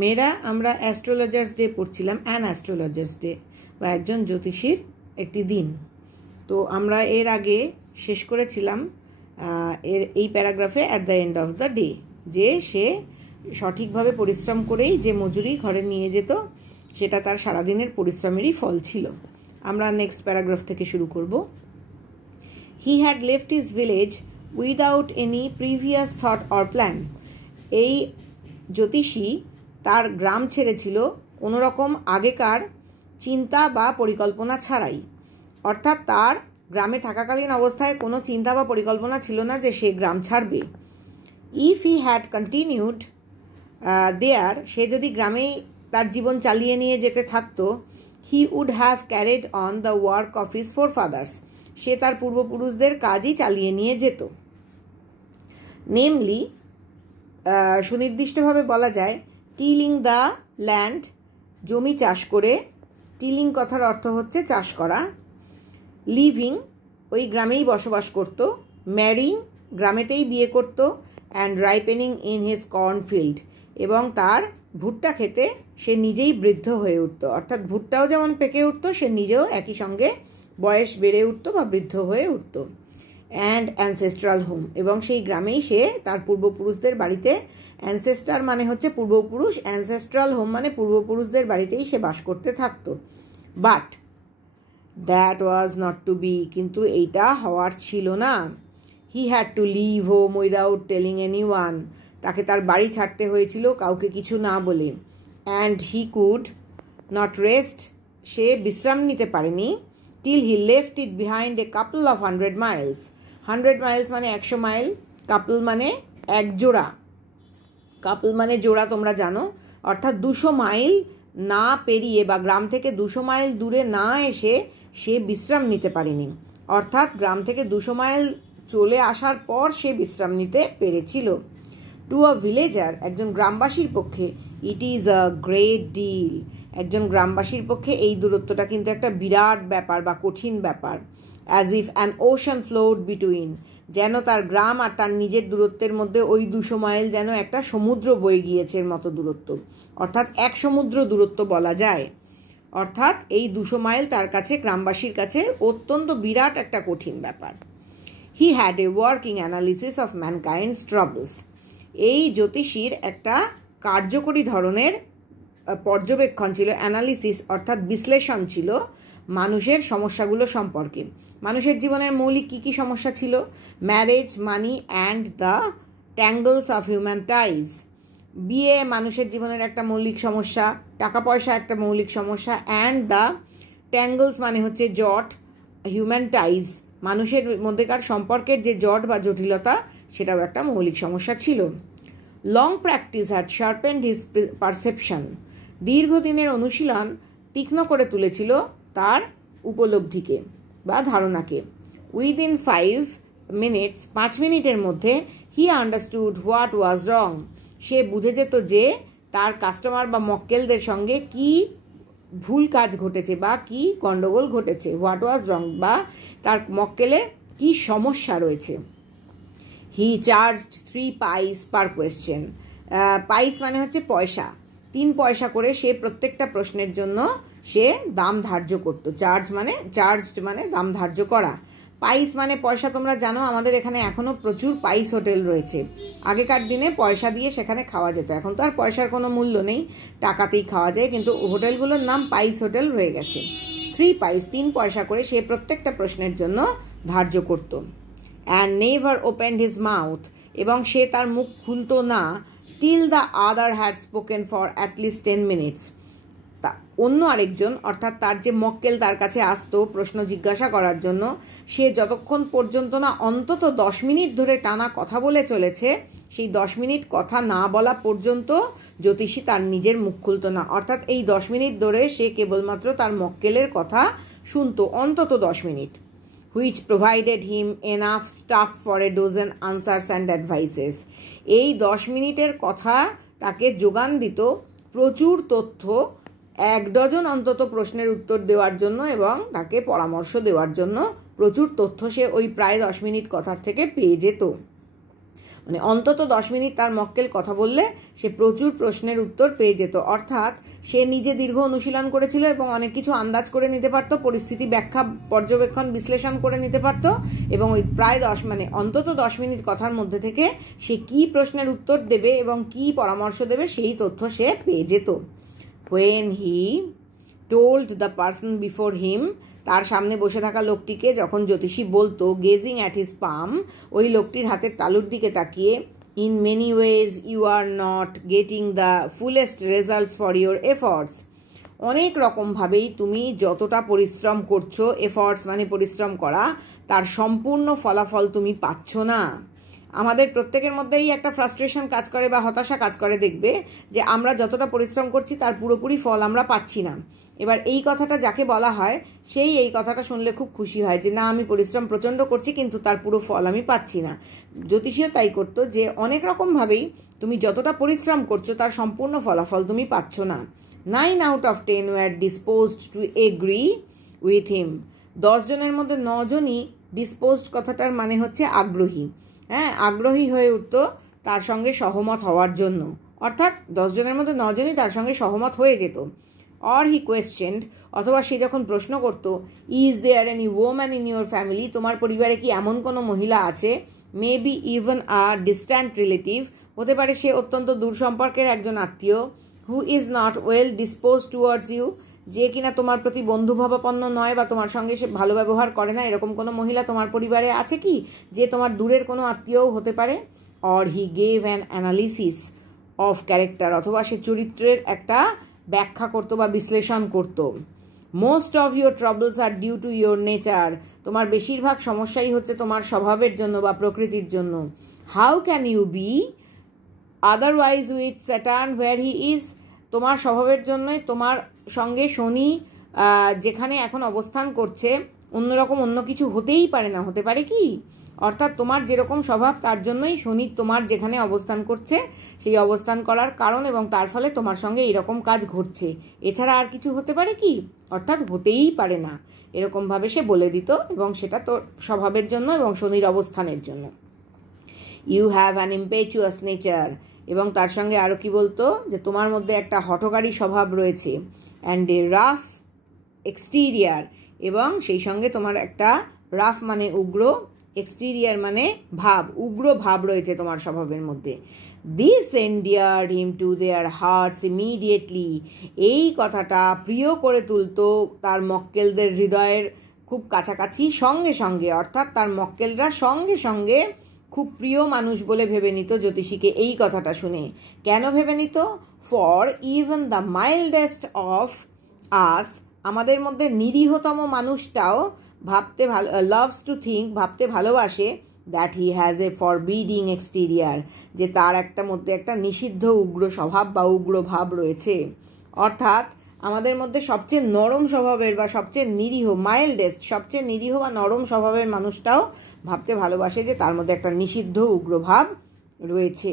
মেয়েরা আমরা astrologers day পড়ছিলাম, অ্যান অ্যাস্ট্রোলজার্স ডে বা একজন জ্যোতিষীর একটি দিন। তো আমরা এর আগে শেষ করেছিলাম এই প্যারাগ্রাফে at the end of the day, যে সে সঠিকভাবে পরিশ্রম করেই যে মজুরি ঘরে নিয়ে যেত সেটা তার সারাদিনের পরিশ্রমেরই ফল ছিল। আমরা নেক্সট প্যারাগ্রাফ থেকে শুরু করব। He had left his village without any previous thought or plan. এই জ্যোতিষী তার গ্রাম ছেড়েছিল কোনো রকম আগেকার চিন্তা বা পরিকল্পনা ছাড়াই। অর্থাৎ তার গ্রামে থাকাকালীন অবস্থায় কোনো চিন্তা বা পরিকল্পনা ছিল না যে সে গ্রাম ছাড়বে। If he had continued there, সে যদি গ্রামেই তার জীবন চালিয়ে নিয়ে যেতে থাকতো, he would have carried on the work of his forefathers, সে তার পূর্বপুরুষদের কাজই চালিয়ে নিয়ে যেত। নেমলি, সুনির্দিষ্টভাবে বলা যায়, টিলিং দ্য ল্যান্ড, জমি চাষ করে। টিলিং কথার অর্থ হচ্ছে চাষ করা। লিভিং, ওই গ্রামেই বসবাস করত। ম্যারিং, গ্রামেতেই বিয়ে করত। অ্যান্ড রাইপেনিং ইন হিজ কর্নফিল্ড, এবং তার ভুট্টা খেতে সে নিজেই বৃদ্ধ হয়ে উঠত। অর্থাৎ ভুট্টাও যেমন পেকে উঠত, সে নিজেও একই সঙ্গে বয়স বেড়ে উঠত বা বৃদ্ধ হয়ে উঠত। অ্যান্ড অ্যানসেস্ট্রাল হোম, এবং সেই গ্রামেই সে তার পূর্বপুরুষদের বাড়িতে, অ্যানসেস্টার মানে হচ্ছে পূর্বপুরুষ, অ্যানসেস্ট্রাল হোম মানে পূর্বপুরুষদের বাড়িতেই সে বাস করতে থাকতো। But that was not to be, কিন্তু এইটা হওয়ার ছিল না। He had to leave home without telling anyone, তাকে তার বাড়ি ছাড়তে হয়েছিল কাউকে কিছু না বলে। And he could not rest, সে বিশ্রাম নিতে পারেনি। Till he left it behind a couple of 100 miles. 100 miles মানে 100 মাইল, কাপল মানে এক জোড়া। কাপল মানে জোড়া, তোমরা জানো। অর্থাৎ 200 মাইল না পেরিয়ে বা গ্রাম থেকে 200 মাইল দূরে না এসে সে বিশ্রাম নিতে পারেনি। অর্থাৎ গ্রাম থেকে 200 মাইল চলে আসার পর সে বিশ্রাম নিতে পেরেছিল। টু আ ভিলেজার, একজন গ্রামবাসীর পক্ষে, it is a great deal, একজন গ্রামবাসীর পক্ষে এই দূরত্বটা কিন্তু একটা বিরাট ব্যাপার বা কঠিন ব্যাপার। As if an ocean flood between, যেন তার গ্রাম আর তার নিজের দূরত্বের মধ্যে ওই 200 মাইল যেন একটা সমুদ্র বয়ে গিয়েছে এর মতো দূরত্ব। অর্থাৎ এক সমুদ্র দূরত্ব বলা যায়। অর্থাৎ এই 200 মাইল তার কাছে, গ্রামবাসীর কাছে অত্যন্ত বিরাট একটা কঠিন ব্যাপার। He had a working analysis of ম্যানকাইন্ডস troubles, এই জ্যোতিষীর একটা কার্যকরী ধরনের পর্যবেক্ষণ ছিল, অ্যানালিসিস অর্থাৎ বিশ্লেষণ ছিল মানুষের সমস্যাগুলো সম্পর্কে। মানুষের জীবনের মৌলিক কী কী সমস্যা ছিল? Marriage, money and the tangles of human ties, বিয়ে মানুষের জীবনের একটা মৌলিক সমস্যা, টাকা পয়সা একটা মৌলিক সমস্যা, অ্যান্ড দ্য ট্যাঙ্গলস মানে হচ্ছে জট, হিউম্যান টাইজ মানুষের মধ্যেকার সম্পর্কের যে জট বা জটিলতা, সেটাও একটা মৌলিক সমস্যা ছিল। Long practice had sharpened his perception, দীর্ঘদিনের অনুশীলন তীক্ষ্ণ করে তুলেছিল তার উপলব্ধিকে বা ধারণাকে। উইদিন 5 মিনিটস, 5 মিনিটের মধ্যে, হি আন্ডারস্টুড হোয়াট ওয়াজ রং, সে বুঝে যেত যে তার কাস্টমার বা মক্কেলদের সঙ্গে কি ভুল কাজ ঘটেছে বা কি গণ্ডগোল ঘটেছে। হোয়াট ওয়াজ রং বা তার মক্কেলের কি সমস্যা রয়েছে। হি চার্জড 3 পাইস পার কোয়েশ্চেন, পাইস মানে হচ্ছে পয়সা, 3 পয়সা করে সে প্রত্যেকটা প্রশ্নের জন্য সে দাম ধার্য করত। চার্জড মানে দাম ধার্য করা। পাইস মানে পয়সা, তোমরা জানো আমাদের এখানে এখনও প্রচুর পাইস হোটেল রয়েছে। আগেকার দিনে পয়সা দিয়ে সেখানে খাওয়া যেত, এখন তো আর পয়সার কোনো মূল্য নেই, টাকাতেই খাওয়া যায়, কিন্তু হোটেলগুলোর নাম পাইস হোটেল রয়ে গেছে। 3 পাইস, 3 পয়সা করে সে প্রত্যেকটা প্রশ্নের জন্য ধার্য করত। And never opened his mouth, এবং সে তার মুখ খুলত না। Till the other had spoken for at least 10 minutes, তা অন্য আরেকজন অর্থাৎ তার যে মক্কেল তার কাছে আসতো প্রশ্ন জিজ্ঞাসা করার জন্য, সে যতক্ষণ পর্যন্ত না অন্তত 10 মিনিট ধরে টানা কথা বলে চলেছে, সেই 10 মিনিট কথা না বলা পর্যন্ত জ্যোতিষী তার নিজের মুখ খুলত না। অর্থাৎ এই 10 মিনিট ধরে সে কেবলমাত্র তার মক্কেলের কথা শুনতো, অন্তত 10 minute. which provided him enough stuff for a dozen answers and advices, এই 10 মিনিটের কথা তাকে যোগান দিত প্রচুর তথ্য, 1 ডজন অন্তত প্রশ্নের উত্তর দেওয়ার জন্য এবং তাকে পরামর্শ দেওয়ার জন্য প্রচুর তথ্য সে ওই প্রায় 10 মিনিট কথার থেকে পেয়ে যেত। মানে অন্তত 10 মিনিট তার মক্কেল কথা বললে সে প্রচুর প্রশ্নের উত্তর পেয়ে যেত। অর্থাৎ সে নিজে দীর্ঘ অনুশীলন করেছিল এবং অনেক কিছু আন্দাজ করে নিতে পারত, পরিস্থিতি ব্যাখ্যা পর্যবেক্ষণ বিশ্লেষণ করে নিতে পারত, এবং ওই প্রায় অন্তত 10 মিনিট কথার মধ্যে থেকে সে কী প্রশ্নের উত্তর দেবে এবং কী পরামর্শ দেবে সেই তথ্য সে পেয়ে যেত। When he told the person before him, তার সামনে বসে থাকা লোকটিকে যখন জ্যোতিষী বলতো, গেজিং অ্যাট হিজ পাম, ওই লোকটির হাতের তালুর দিকে তাকিয়ে, in many ways you are not getting the fullest results for your efforts, অনেক রকমভাবেই তুমি যতটা পরিশ্রম করছো, এফর্টস মানে পরিশ্রম করা, তার সম্পূর্ণ ফলাফল তুমি পাচ্ছ না। আমাদের প্রত্যেকের মধ্যেই একটা ফ্রাস্ট্রেশন কাজ করে বা হতাশা কাজ করে, দেখবে যে আমরা যতটা পরিশ্রম করছি তার পুরোপুরি ফল আমরা পাচ্ছি না। এবার এই কথাটা যাকে বলা হয় সেই এই কথাটা শুনলে খুব খুশি হয় যে না, আমি পরিশ্রম প্রচণ্ড করছি কিন্তু তার পুরো ফল আমি পাচ্ছি না। জ্যোতিষীও তাই করতো যে অনেক রকমভাবেই তুমি যতটা পরিশ্রম করছো তার সম্পূর্ণ ফলাফল তুমি পাচ্ছ না। 9 out of 10 were disposed to agree with him, 10 জনের মধ্যে 9 জনই ডিসপোজড কথাটার মানে হচ্ছে আগ্রহী, হ্যাঁ, আগ্রহী হয়ে উঠতো তার সঙ্গে সহমত হওয়ার জন্য। অর্থাৎ 10 জনের মধ্যে 9 জনই তার সঙ্গে সহমত হয়ে যেত। অর হি কোয়েশ্চেন্ড, অথবা সে যখন প্রশ্ন করতো, is there any woman in your family, তোমার পরিবারে কি এমন কোনো মহিলা আছে, may be even a distant relative, হতে পারে সে অত্যন্ত দূর সম্পর্কের একজন আত্মীয়, who is not well dispose towards you, যে কিনা তোমার প্রতি বন্ধুভাবাপন্ন নয় বা তোমার সঙ্গে সে ভালো ব্যবহার করে না, এরকম কোনো মহিলা তোমার পরিবারে আছে কি, যে তোমার দূরের কোনো আত্মীয়ও হতে পারে। Or he gave an analysis of character, অথবা সে চরিত্রের একটা ব্যাখ্যা করতো বা বিশ্লেষণ করতো। Most of your troubles are due to your nature, তোমার বেশিরভাগ সমস্যাই হচ্ছে তোমার স্বভাবের জন্য বা প্রকৃতির জন্য। How can you be otherwise with Saturn where he is, তোমার স্বভাবের জন্যই তোমার সঙ্গে শনি যেখানে এখন অবস্থান করছে অন্যরকম অন্য কিছু হতেই পারে না, হতে পারে কি? অর্থাৎ তোমার যেরকম স্বভাব তার জন্যই শনি তোমার যেখানে অবস্থান করছে সেই অবস্থান করার কারণ, এবং তার ফলে তোমার সঙ্গে এরকম কাজ ঘটছে, এছাড়া আর কিছু হতে পারে কি? অর্থাৎ হতেই পারে না, এরকমভাবে সে বলে দিত, এবং সেটা তোর স্বভাবের জন্য এবং শনির অবস্থানের জন্য। ইউ হ্যাভ অ্যান ইম্পেচুয়াস নেচার, এবং তার সঙ্গে আরও কি বলতো, যে তোমার মধ্যে একটা হঠকারী স্বভাব রয়েছে, অ্যান্ড এ রাফ এক্সটিরিয়ার, এবং সেই সঙ্গে তোমার একটা রাফ মানে উগ্র, এক্সটিরিয়ার মানে ভাব, উগ্র ভাব রয়েছে তোমার স্বভাবের মধ্যে। This endeared him to their hearts immediately, এই কথাটা প্রিয় করে তুলতো তার মক্কেলদের হৃদয়ের খুব কাছাকাছি, সঙ্গে সঙ্গে, অর্থাৎ তার মক্কেলরা সঙ্গে সঙ্গে খুব প্রিয় মানুষ বলে ভেবে নিত জ্যোতিষীকে এই কথাটা শুনে। কেন ভেবে নিত? For even the mildest of us, আমাদের মধ্যে নিরীহতম মানুষটাও ভাবতে ভালো, লাভস টু থিঙ্ক, ভাবতে ভালোবাসে, that he has a forbidding এক্সটিরিয়ার, যে তার একটা মধ্যে একটা নিষিদ্ধ উগ্র স্বভাব বা উগ্র ভাব রয়েছে। অর্থাৎ আমাদের মধ্যে সবচেয়ে নরম স্বভাবের বা সবচেয়ে নিরীহ, মাইল্ডেস্ট, সবচেয়ে নিরীহ বা নরম স্বভাবের মানুষটাও ভাবতে ভালোবাসে যে তার মধ্যে একটা নিষিদ্ধ উগ্র ভাব রয়েছে।